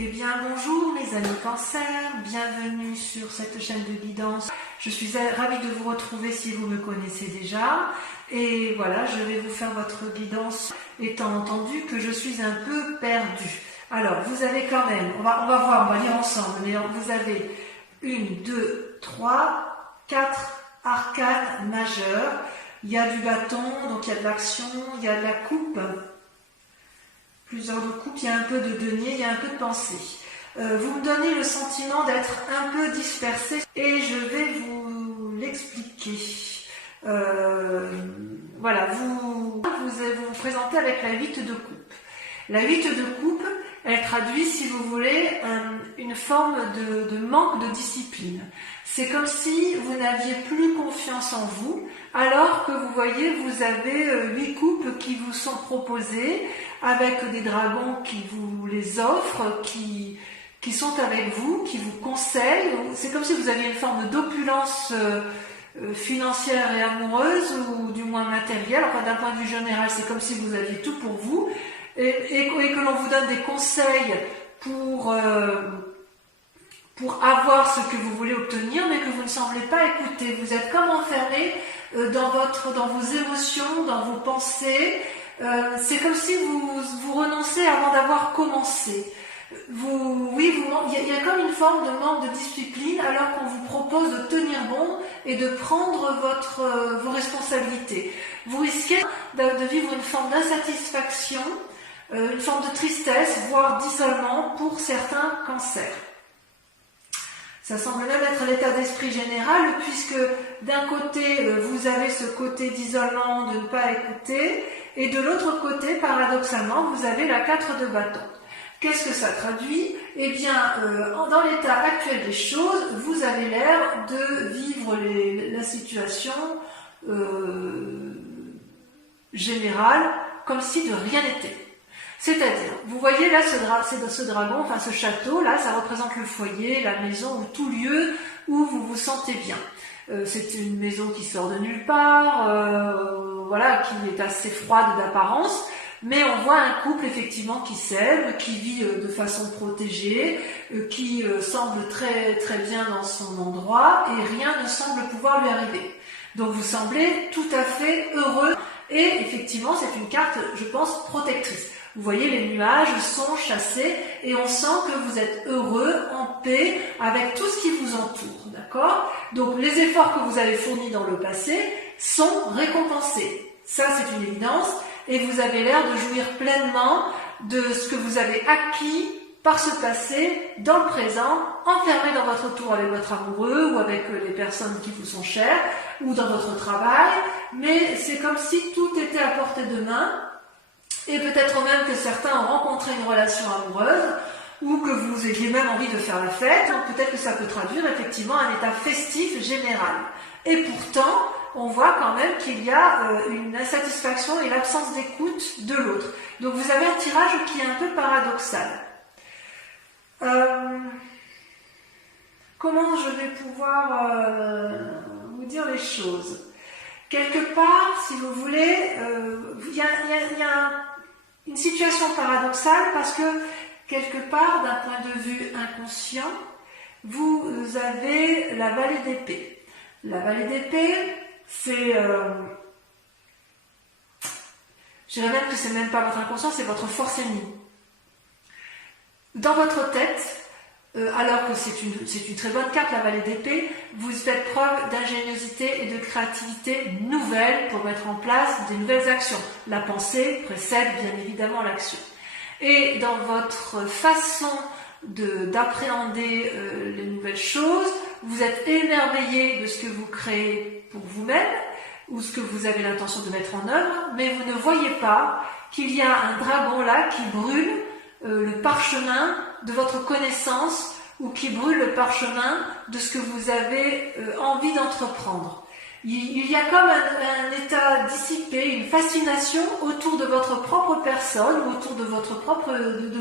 Eh bien bonjour mes amis Cancer, bienvenue sur cette chaîne de guidance. Je suis ravie de vous retrouver si vous me connaissez déjà. Et voilà, je vais vous faire votre guidance étant entendu que je suis un peu perdue. Alors vous avez quand même, on va voir, on va lire ensemble, mais vous avez 1, 2, 3, 4 arcanes majeures. Il y a du bâton, donc il y a de l'action, il y a de la coupe. Plusieurs de coupes, il y a un peu de denier, il y a un peu de pensée. Vous me donnez le sentiment d'être un peu dispersé et je vais vous l'expliquer. Voilà, vous vous présentez avec la 8 de coupe. La 8 de coupe, elle traduit, si vous voulez, une forme de manque de discipline. C'est comme si vous n'aviez plus confiance en vous, alors que vous voyez, vous avez 8 coupes qui vous sont proposées, avec des dragons qui vous les offrent, qui sont avec vous, qui vous conseillent. C'est comme si vous aviez une forme d'opulence financière et amoureuse, ou du moins matérielle. Enfin, d'un point de vue général, c'est comme si vous aviez tout pour vous, et que l'on vous donne des conseils pour avoir ce que vous voulez obtenir, mais que vous ne semblez pas écouter. Vous êtes comme enfermé dans vos émotions, dans vos pensées. C'est comme si vous renoncez avant d'avoir commencé. Il y a comme une forme de manque de discipline, alors qu'on vous propose de tenir bon et de prendre vos responsabilités. Vous risquez de vivre une forme d'insatisfaction, une forme de tristesse, voire d'isolement pour certains cancers. Ça semble même être l'état d'esprit général, puisque d'un côté, vous avez ce côté d'isolement, de ne pas écouter, et de l'autre côté, paradoxalement, vous avez la 4 de bâton. Qu'est-ce que ça traduit? Eh bien, dans l'état actuel des choses, vous avez l'air de vivre la situation générale comme si de rien n'était. C'est-à-dire, vous voyez là ce dragon, enfin ce château, là, ça représente le foyer, la maison, ou tout lieu où vous vous sentez bien. C'est une maison qui sort de nulle part, voilà, qui est assez froide d'apparence, mais on voit un couple effectivement qui s'aime, qui vit de façon protégée, qui semble très très bien dans son endroit, et rien ne semble pouvoir lui arriver. Donc vous semblez tout à fait heureux, et effectivement c'est une carte, je pense, protectrice. Vous voyez, les nuages sont chassés et on sent que vous êtes heureux, en paix, avec tout ce qui vous entoure, d'accord? Donc les efforts que vous avez fournis dans le passé sont récompensés. Ça, c'est une évidence. Et vous avez l'air de jouir pleinement de ce que vous avez acquis par ce passé, dans le présent, enfermé dans votre tour avec votre amoureux ou avec les personnes qui vous sont chères, ou dans votre travail. Mais c'est comme si tout était à portée de main. Et peut-être même que certains ont rencontré une relation amoureuse, ou que vous ayez même envie de faire la fête. Donc peut-être que ça peut traduire effectivement un état festif général. Et pourtant, on voit quand même qu'il y a une insatisfaction et l'absence d'écoute de l'autre. Donc vous avez un tirage qui est un peu paradoxal. Comment je vais pouvoir vous dire les choses? Quelque part, si vous voulez, il y a une situation paradoxale, parce que quelque part, d'un point de vue inconscient, vous avez la vallée d'épée. La vallée d'épée, c'est... je dirais même que c'est même pas votre inconscient, c'est votre force ennemie. Dans votre tête, alors que c'est une très bonne carte, la vallée d'épée, vous faites preuve d'ingéniosité et de créativité nouvelle pour mettre en place des nouvelles actions. La pensée précède bien évidemment l'action. Et dans votre façon d'appréhender les nouvelles choses, vous êtes émerveillé de ce que vous créez pour vous-même, ou ce que vous avez l'intention de mettre en œuvre, mais vous ne voyez pas qu'il y a un dragon là qui brûle le parchemin de votre connaissance, ou qui brûle le parchemin de ce que vous avez envie d'entreprendre. Il y a comme un état dissipé, une fascination autour de votre propre personne, ou autour de vos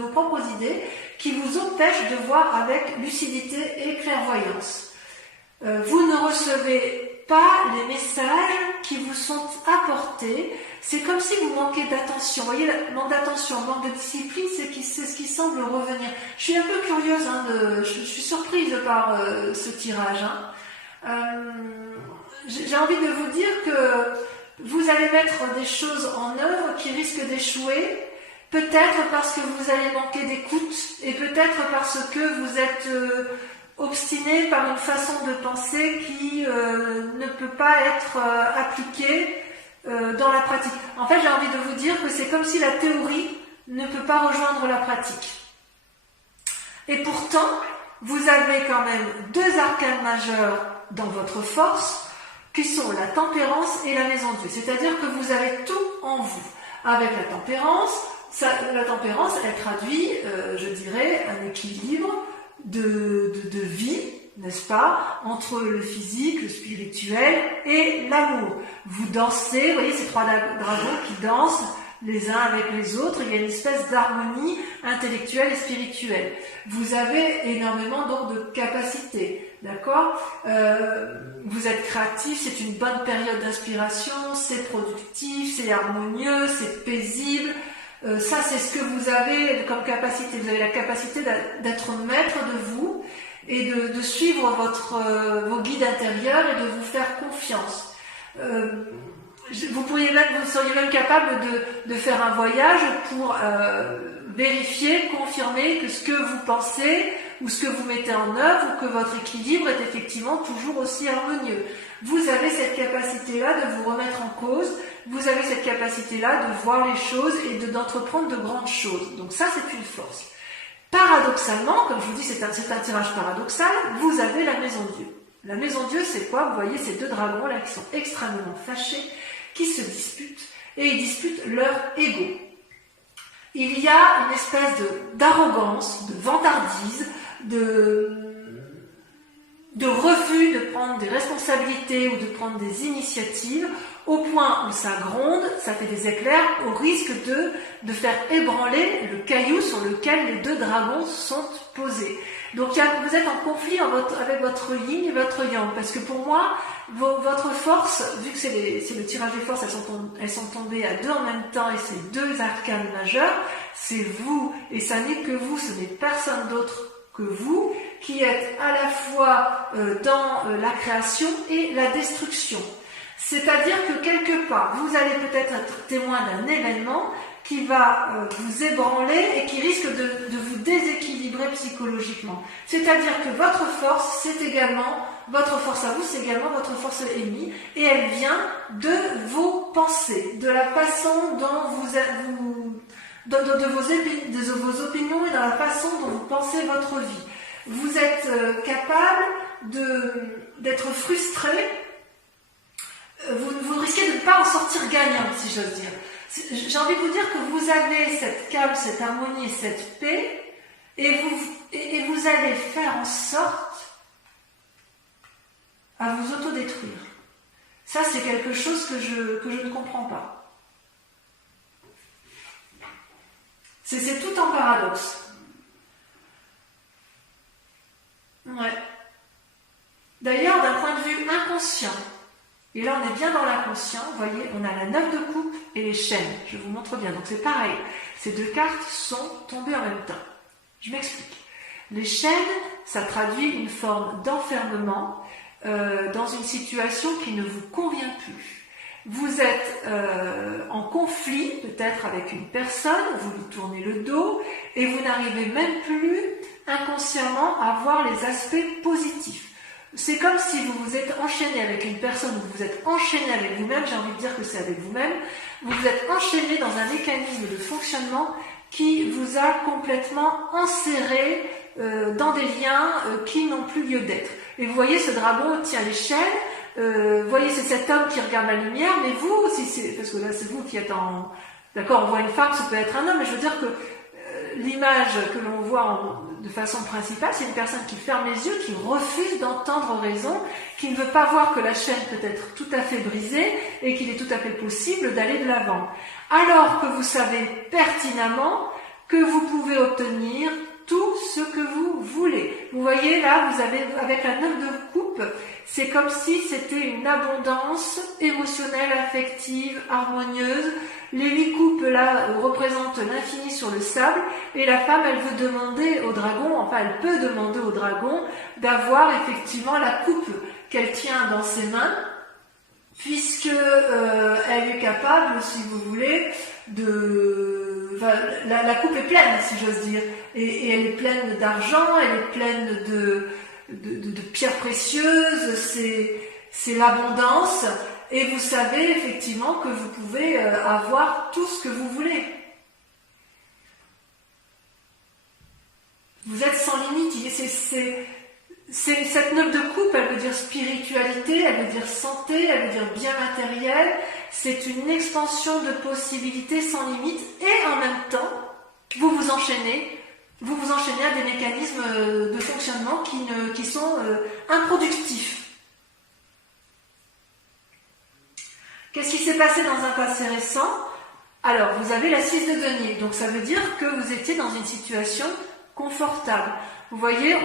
propres idées, qui vous empêche de voir avec lucidité et clairvoyance. Vous ne recevez pas les messages qui vous sont apportés. C'est comme si vous manquez d'attention. Vous voyez, manque d'attention, manque de discipline, c'est ce qui semble revenir. Je suis un peu curieuse, je suis surprise par ce tirage. J'ai envie de vous dire que vous allez mettre des choses en œuvre qui risquent d'échouer, peut-être parce que vous allez manquer d'écoute, et peut-être parce que vous êtes obstiné par une façon de penser qui ne peut pas être appliquée dans la pratique. En fait, j'ai envie de vous dire que c'est comme si la théorie ne peut pas rejoindre la pratique. Et pourtant, vous avez quand même deux arcanes majeurs dans votre force, qui sont la tempérance et la maison de Dieu. C'est-à-dire que vous avez tout en vous. Avec la tempérance, elle traduit, je dirais, un équilibre de vie, n'est-ce pas, entre le physique, le spirituel et l'amour. Vous dansez, vous voyez ces trois dragons qui dansent les uns avec les autres, il y a une espèce d'harmonie intellectuelle et spirituelle. Vous avez énormément donc de capacités, d'accord, vous êtes créatif, c'est une bonne période d'inspiration, c'est productif, c'est harmonieux, c'est paisible. Ça, c'est ce que vous avez comme capacité. Vous avez la capacité d'être maître de vous et de suivre vos guides intérieurs et de vous faire confiance. Vous seriez même capable de faire un voyage pour vérifier, confirmer que ce que vous pensez ou ce que vous mettez en œuvre ou que votre équilibre est effectivement toujours aussi harmonieux. Vous avez cette capacité-là de vous remettre en cause, vous avez cette capacité-là de voir les choses et d'entreprendre de grandes choses. Donc ça, c'est une force. Paradoxalement, comme je vous dis, c'est un tirage paradoxal, vous avez la maison Dieu. La maison Dieu, c'est quoi? Vous voyez ces deux dragons-là qui sont extrêmement fâchés, qui se disputent, et ils disputent leur ego. Il y a une espèce d'arrogance, de vantardise, de refus de prendre des responsabilités ou de prendre des initiatives, au point où ça gronde, ça fait des éclairs, au risque de faire ébranler le caillou sur lequel les deux dragons sont posés. Donc vous êtes en conflit avec votre yin et votre yang, parce que pour moi, votre force, vu que c'est le tirage des forces, elles sont tombées à deux en même temps, et c'est deux arcanes majeurs, c'est vous, et ça n'est que vous, ce n'est personne d'autre que vous, qui êtes à la fois dans la création et la destruction. C'est-à-dire que quelque part, vous allez peut-être être témoin d'un événement qui va vous ébranler et qui risque de vous déséquilibrer psychologiquement. C'est-à-dire que votre force, votre force à vous, c'est également votre force ennemie, et elle vient de vos pensées, de la façon dont de vos opinions et dans la façon dont vous pensez votre vie. Vous êtes capable d'être frustré, vous risquez de ne pas en sortir gagnant, si j'ose dire. J'ai envie de vous dire que vous avez cette calme, cette harmonie et cette paix, et vous allez faire en sorte à vous autodétruire. Ça, c'est quelque chose que je ne comprends pas. C'est tout en paradoxe. Ouais. D'ailleurs, d'un point de vue inconscient, et là on est bien dans l'inconscient, vous voyez, on a la 9 de coupe et les chaînes. Je vous montre bien, donc c'est pareil. Ces deux cartes sont tombées en même temps. Je m'explique. Les chaînes, ça traduit une forme d'enfermement dans une situation qui ne vous convient plus. Vous êtes en conflit peut-être avec une personne, vous lui tournez le dos et vous n'arrivez même plus inconsciemment à voir les aspects positifs. C'est comme si vous vous êtes enchaîné avec une personne, vous vous êtes enchaîné avec vous-même, j'ai envie de dire que c'est avec vous-même, vous vous êtes enchaîné dans un mécanisme de fonctionnement qui vous a complètement enserré dans des liens qui n'ont plus lieu d'être. Et vous voyez, ce dragon tient l'échelle, vous voyez, c'est cet homme qui regarde la lumière, mais vous, parce que là c'est vous qui êtes en... D'accord, on voit une femme, ça peut être un homme, mais je veux dire que l'image que l'on voit de façon principale, c'est une personne qui ferme les yeux, qui refuse d'entendre raison, qui ne veut pas voir que la chaîne peut être tout à fait brisée et qu'il est tout à fait possible d'aller de l'avant. Alors que vous savez pertinemment que vous pouvez obtenir tout ce que vous voulez. Vous voyez, voyez là, vous avez avec la 9 de coupe, c'est comme si c'était une abondance émotionnelle, affective, harmonieuse. Les 8 coupes là représentent l'infini sur le sable, et la femme, elle veut demander au dragon, enfin elle peut demander au dragon d'avoir effectivement la coupe qu'elle tient dans ses mains, puisque elle est capable, si vous voulez, de... Enfin, la coupe est pleine, si j'ose dire, et elle est pleine d'argent, elle est pleine de pierres précieuses, c'est l'abondance, et vous savez effectivement que vous pouvez avoir tout ce que vous voulez. Vous êtes sans limite. Cette 9 de coupe, elle veut dire spiritualité, elle veut dire santé, elle veut dire bien matériel. C'est une expansion de possibilités sans limite, et en même temps, vous vous enchaînez à des mécanismes de fonctionnement qui sont improductifs. Qu'est-ce qui s'est passé dans un passé récent? Alors, vous avez la 6 de denier, donc ça veut dire que vous étiez dans une situation confortable. Vous voyez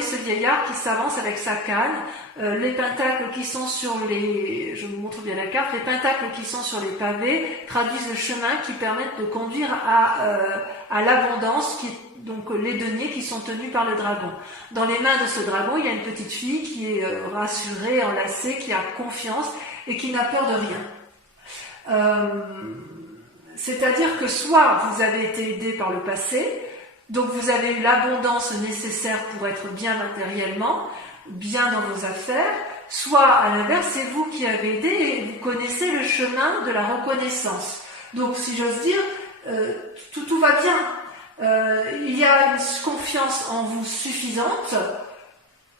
ce vieillard qui s'avance avec sa canne, les pentacles qui sont sur les... Je vous montre bien la carte. Les pentacles qui sont sur les pavés traduisent le chemin qui permettent de conduire à l'abondance, donc les deniers qui sont tenus par le dragon. Dans les mains de ce dragon, il y a une petite fille qui est rassurée, enlacée, qui a confiance et qui n'a peur de rien. C'est-à-dire que soit vous avez été aidé par le passé, donc vous avez eu l'abondance nécessaire pour être bien matériellement, bien dans vos affaires, soit à l'inverse, c'est vous qui avez aidé et vous connaissez le chemin de la reconnaissance. Donc si j'ose dire, tout va bien. Il y a une confiance en vous suffisante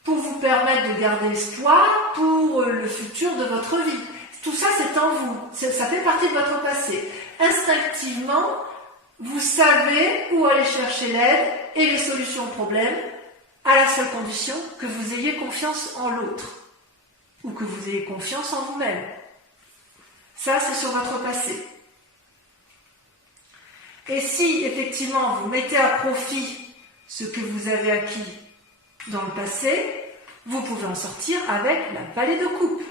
pour vous permettre de garder espoir pour le futur de votre vie. Tout ça, c'est en vous. Ça fait partie de votre passé. Instinctivement, vous savez où aller chercher l'aide et les solutions aux problèmes, à la seule condition que vous ayez confiance en l'autre, ou que vous ayez confiance en vous-même. Ça, c'est sur votre passé. Et si, effectivement, vous mettez à profit ce que vous avez acquis dans le passé, vous pouvez en sortir avec la vallée de coupe.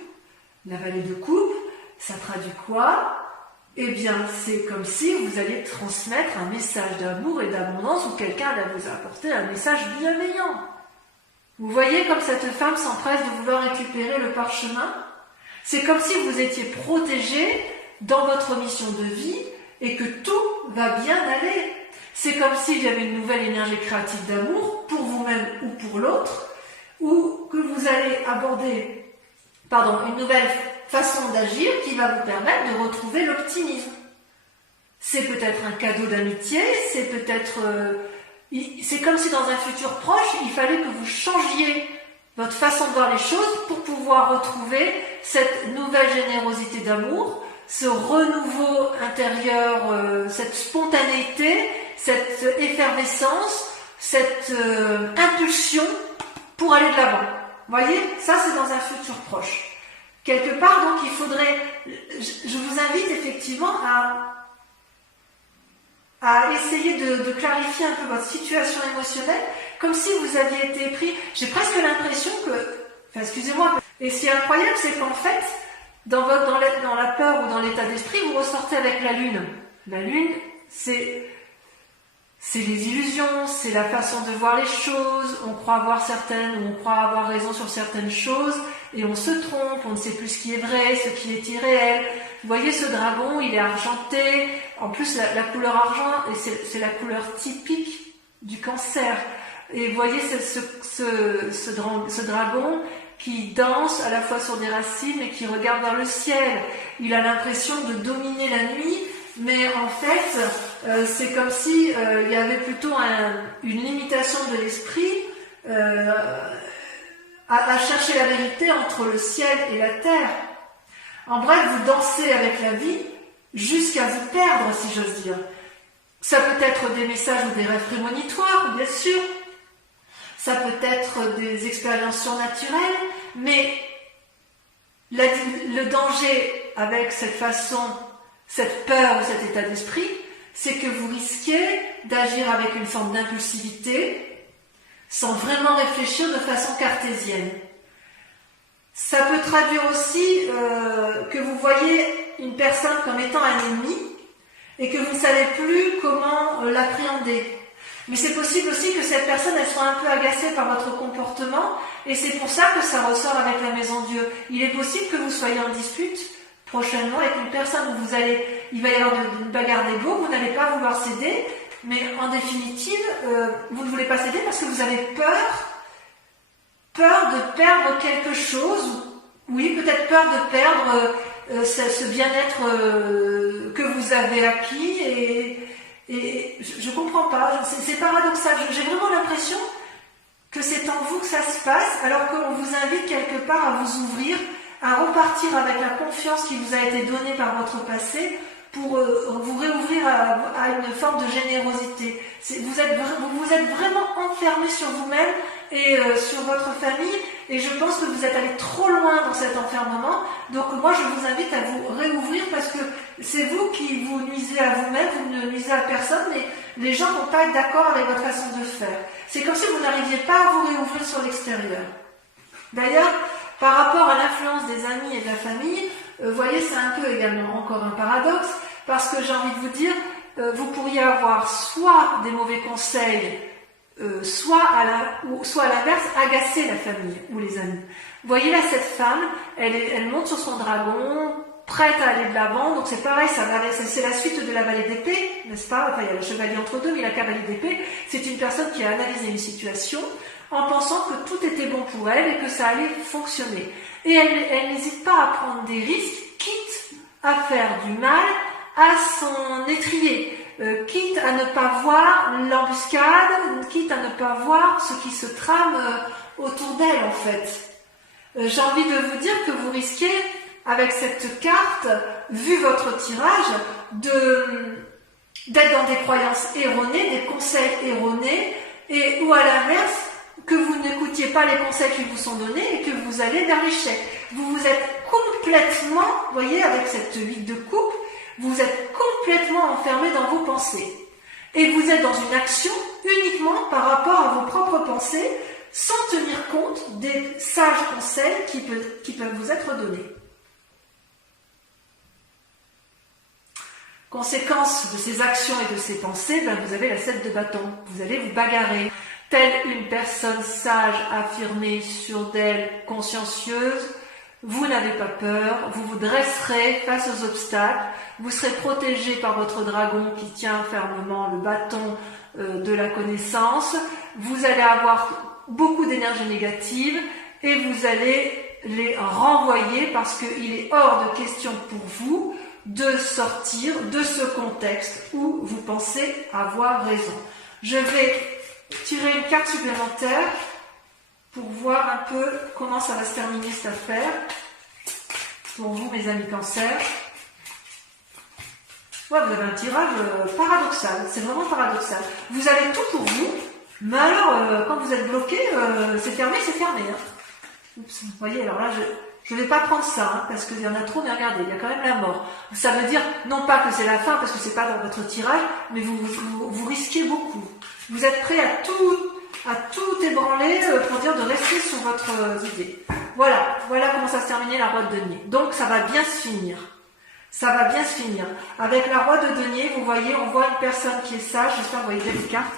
La vallée de coupe, ça traduit quoi? Eh bien, c'est comme si vous alliez transmettre un message d'amour et d'abondance, ou quelqu'un va vous apporter un message bienveillant. Vous voyez comme cette femme s'empresse de vouloir récupérer le parchemin? C'est comme si vous étiez protégé dans votre mission de vie et que tout va bien aller. C'est comme s'il y avait une nouvelle énergie créative d'amour pour vous-même ou pour l'autre, ou que vous allez aborder une nouvelle façon d'agir qui va vous permettre de retrouver l'optimisme. C'est peut-être un cadeau d'amitié, c'est peut-être... c'est comme si dans un futur proche, il fallait que vous changiez votre façon de voir les choses pour pouvoir retrouver cette nouvelle générosité d'amour, ce renouveau intérieur, cette spontanéité, cette effervescence, cette impulsion pour aller de l'avant. Vous voyez, ça c'est dans un futur proche. Quelque part, donc, il faudrait... Je vous invite effectivement à essayer de clarifier un peu votre situation émotionnelle, comme si vous aviez été pris... J'ai presque l'impression que... Enfin, excusez-moi. Et ce qui est incroyable, c'est qu'en fait, dans la peur ou dans l'état d'esprit, vous ressortez avec la lune. La lune, c'est les illusions, c'est la façon de voir les choses. On croit avoir raison sur certaines choses, et on se trompe, on ne sait plus ce qui est vrai, ce qui est irréel. Vous voyez, ce dragon, il est argenté. En plus, la couleur argent, et c'est la couleur typique du cancer. Et vous voyez ce dragon qui danse à la fois sur des racines et qui regarde vers le ciel. Il a l'impression de dominer la nuit, mais en fait, c'est comme si il y avait plutôt une limitation de l'esprit à chercher la vérité entre le ciel et la terre. En bref, vous dansez avec la vie jusqu'à vous perdre, si j'ose dire. Ça peut être des messages ou des rêves prémonitoires, bien sûr. Ça peut être des expériences surnaturelles, mais le danger avec cette peur ou cet état d'esprit, c'est que vous risquez d'agir avec une forme d'impulsivité, sans vraiment réfléchir de façon cartésienne. Ça peut traduire aussi que vous voyez une personne comme étant un ennemi et que vous ne savez plus comment l'appréhender. Mais c'est possible aussi que cette personne elle soit un peu agacée par votre comportement et c'est pour ça que ça ressort avec la Maison Dieu. Il est possible que vous soyez en dispute prochainement avec une personne où il va y avoir une bagarre d'ego, vous n'allez pas vouloir céder, mais en définitive, vous ne voulez pas céder parce que vous avez peur de perdre quelque chose, oui, peut-être peur de perdre ce bien-être que vous avez acquis et je ne comprends pas, c'est paradoxal, j'ai vraiment l'impression que c'est en vous que ça se passe alors qu'on vous invite quelque part à vous ouvrir, à repartir avec la confiance qui vous a été donnée par votre passé pour vous réouvrir à une forme de générosité. Vous êtes vraiment enfermé sur vous-même et sur votre famille et je pense que vous êtes allé trop loin dans cet enfermement. Donc moi je vous invite à vous réouvrir parce que c'est vous qui vous nuisez à vous-même, vous ne nuisez à personne mais les gens ne vont pas être d'accord avec votre façon de faire. C'est comme si vous n'arriviez pas à vous réouvrir sur l'extérieur. D'ailleurs, par rapport à l'influence des amis et de la famille, vous voyez, c'est un peu également encore un paradoxe, parce que j'ai envie de vous dire, vous pourriez avoir soit des mauvais conseils, soit à l'inverse, agacer la famille ou les amis. Vous voyez là, cette femme, elle monte sur son dragon, prête à aller de l'avant, donc c'est pareil, c'est la suite de la vallée d'épée, n'est-ce pas? Enfin, il y a le chevalier entre deux, mais la cavalier d'épée, c'est une personne qui a analysé une situation en pensant que tout était bon pour elle et que ça allait fonctionner. Et elle n'hésite pas à prendre des risques, quitte à faire du mal à son étrier, quitte à ne pas voir l'embuscade, quitte à ne pas voir ce qui se trame autour d'elle en fait. J'ai envie de vous dire que vous risquez, avec cette carte, vu votre tirage, d'être dans des croyances erronées, des conseils erronés, ou à l'inverse, que vous n'écoutiez pas les conseils qui vous sont donnés et que vous allez vers l'échec. Vous vous êtes complètement, vous voyez, avec cette 8 de coupe, vous êtes complètement enfermé dans vos pensées. Et vous êtes dans une action uniquement par rapport à vos propres pensées, sans tenir compte des sages conseils qui peuvent vous être donnés. Conséquence de ces actions et de ces pensées, vous avez la 7 de bâton. Vous allez vous bagarrer. Telle une personne sage, affirmée, sûre d'elle, consciencieuse, vous n'avez pas peur, vous vous dresserez face aux obstacles, vous serez protégé par votre dragon qui tient fermement le bâton de la connaissance, vous allez avoir beaucoup d'énergie négative et vous allez les renvoyer parce qu'il est hors de question pour vous de sortir de ce contexte où vous pensez avoir raison. Je vais tirer une carte supplémentaire pour voir un peu comment ça va se terminer cette affaire pour vous mes amis cancer. Ouais, vous avez un tirage paradoxal, c'est vraiment paradoxal. Vous avez tout pour vous, mais alors quand vous êtes bloqué, c'est fermé. Hein. Oups, vous voyez, alors là je ne vais pas prendre ça, hein, parce qu'il y en a trop, mais regardez, il y a quand même la mort. Ça veut dire, non pas que c'est la fin, parce que c'est pas dans votre tirage, mais vous risquez beaucoup. Vous êtes prêt à tout ébranler pour dire de rester sur votre idée. Voilà comment ça se terminait la roue de denier. Donc ça va bien se finir. Ça va bien se finir. Avec la roue de denier, vous voyez, on voit une personne qui est sage. J'espère que vous voyez bien les cartes.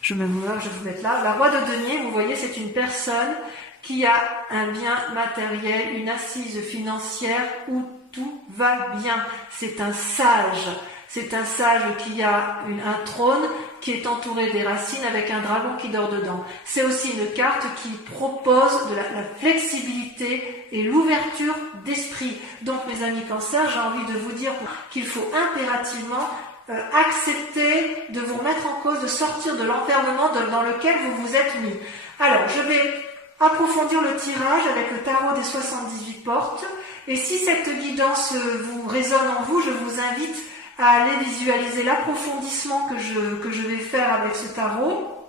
Je vais vous mettre là. La roue de denier, vous voyez, c'est une personne qui a un bien matériel, une assise financière où tout va bien. C'est un sage. C'est un sage qui a un trône qui est entouré des racines avec un dragon qui dort dedans. C'est aussi une carte qui propose de la flexibilité et l'ouverture d'esprit. Donc mes amis cancer, j'ai envie de vous dire qu'il faut impérativement accepter de vous remettre en cause, de sortir de l'enfermement dans lequel vous vous êtes mis. Alors, je vais approfondir le tirage avec le tarot des 78 portes. Et si cette guidance vous résonne en vous, je vous invite à aller visualiser l'approfondissement que je vais faire avec ce tarot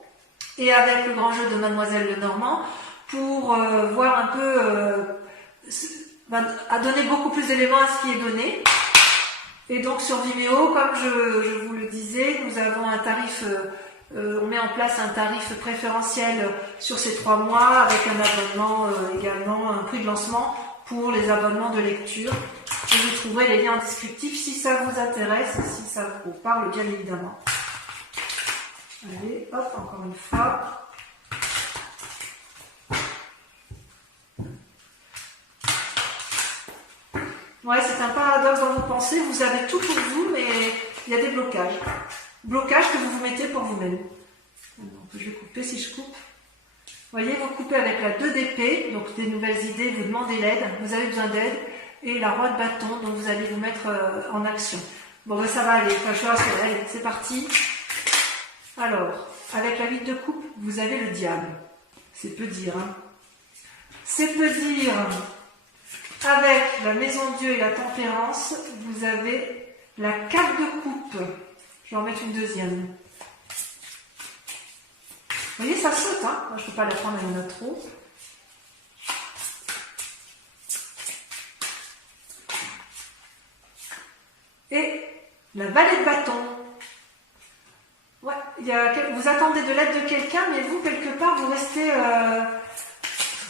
et avec le grand jeu de Mademoiselle Lenormand pour voir un peu, à donner beaucoup plus d'éléments à ce qui est donné. Et donc sur Vimeo, comme je vous le disais, nous avons un tarif on met en place un tarif préférentiel sur ces 3 mois avec un abonnement également, un prix de lancement pour les abonnements de lecture. Et vous trouverez les liens en descriptif si ça vous intéresse, si ça vous parle bien évidemment. Allez, hop, encore une fois. Ouais, c'est un paradoxe dans vos pensées, vous avez tout pour vous, mais il y a des blocages. Blocages que vous vous mettez pour vous-même. Donc, je vais couper si je coupe. Vous voyez, vous coupez avec la 2 d'épée, donc des nouvelles idées, vous demandez l'aide, vous avez besoin d'aide, et la roi de bâton, donc vous allez vous mettre en action. Bon, ben, ça va aller, enfin, je suis rassurée, allez, c'est parti. Alors, avec la 8 de coupe, vous avez le diable. C'est peu dire, hein. C'est peu dire. Avec la maison Dieu et la tempérance, vous avez la 4 de coupe. Je vais en mettre une deuxième. Vous voyez, ça saute, hein. Moi, je ne peux pas la prendre, il y en a trop. Et la vallée de bâton. Ouais, vous attendez de l'aide de quelqu'un, mais vous, quelque part, vous restez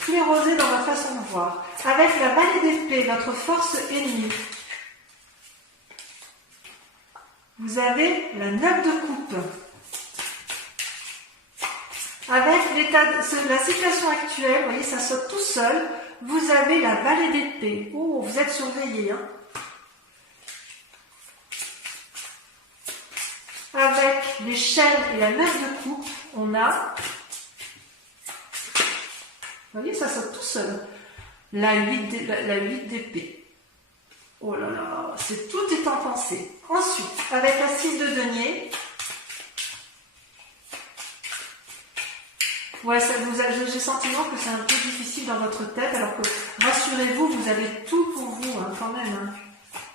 sclérosé dans votre façon de voir. Avec la vallée d'épée, votre force ennemie. Vous avez la 9 de coupe. Avec la situation actuelle, vous voyez, ça saute tout seul. Vous avez la vallée d'épée. Oh, vous êtes surveillé, hein. Avec les chaînes et la 9 de coupe, on a, vous voyez, ça saute tout seul. La 8 d'épée. Oh là là, tout est en pensée. Ensuite, avec la 6 de denier, ouais, j'ai le sentiment que c'est un peu difficile dans votre tête, alors que, rassurez-vous, vous avez tout pour vous, hein, quand même. Hein.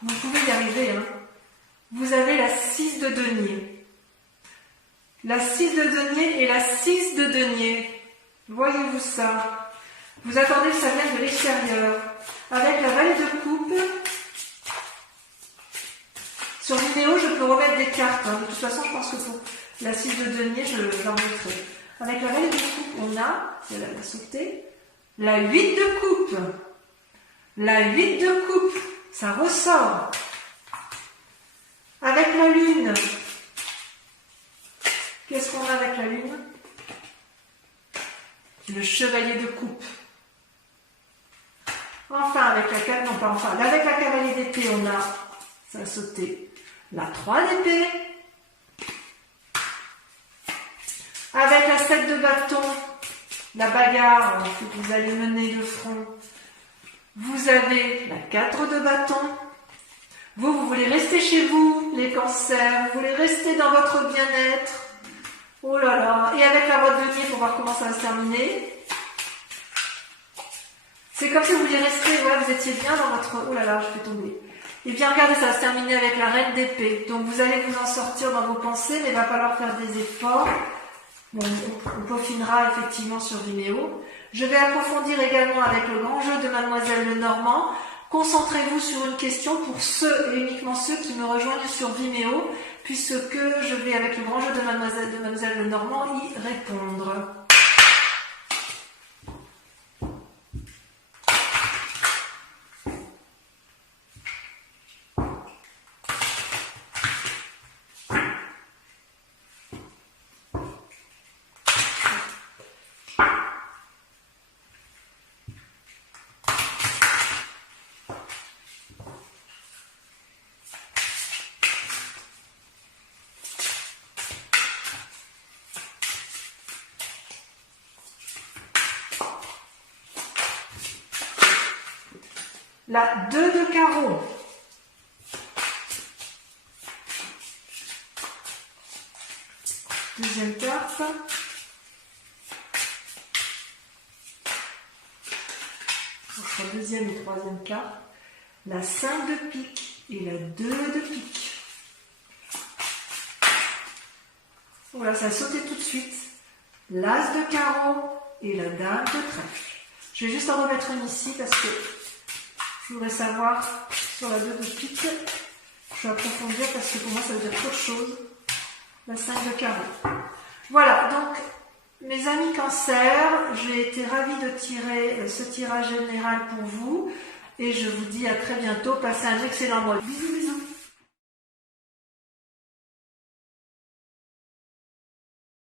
Vous pouvez y arriver. Hein. Vous avez la 6 de denier. La 6 de denier et la 6 de denier. Voyez-vous ça? Vous attendez que ça vienne de l'extérieur. Avec la vallée de coupe, sur vidéo, je peux remettre des cartes. Hein. De toute façon, je pense que pour la 6 de denier, j'en mettrai. Avec la vallée de coupe, on a, si elle a sauté, la 8 de coupe. La 8 de coupe, ça ressort. Avec la lune, qu'est-ce qu'on a avec la lune? Le chevalier de coupe. Enfin, avec la cavalier d'épée, on a, ça a sauté, la 3 d'épée. Avec la 7 de bâton, la bagarre que vous allez mener de front, vous avez la 4 de bâton. Vous voulez rester chez vous, les cancers, vous voulez rester dans votre bien-être. Oh là là, et avec la roi de denier pour voir comment ça va se terminer. C'est comme si vous vouliez rester, voilà, vous étiez bien dans votre... Oh là là, je vais tomber. Et bien regardez, ça va se terminer avec la reine d'épée. Donc vous allez vous en sortir dans vos pensées, mais il va falloir faire des efforts. Bon, on peaufinera effectivement sur Vimeo. Je vais approfondir également avec le grand jeu de Mademoiselle Lenormand. Concentrez-vous sur une question pour ceux et uniquement ceux qui me rejoignent sur Vimeo, puisque je vais avec le grand jeu de Mademoiselle Lenormand y répondre. La 2 de carreau. Deuxième carte. Entre la deuxième et troisième carte. La 5 de pique et la 2 de pique. Voilà, ça a sauté tout de suite. L'as de carreau et la dame de trèfle. Je vais juste en remettre une ici parce que je voudrais savoir sur la 2 de pique. Je vais approfondir parce que pour moi ça veut dire trop de choses. La 5 de carreau. Mes amis Cancer, j'ai été ravie de tirer ce tirage général pour vous et je vous dis à très bientôt. Passez un excellent mois. Bisous, bisous.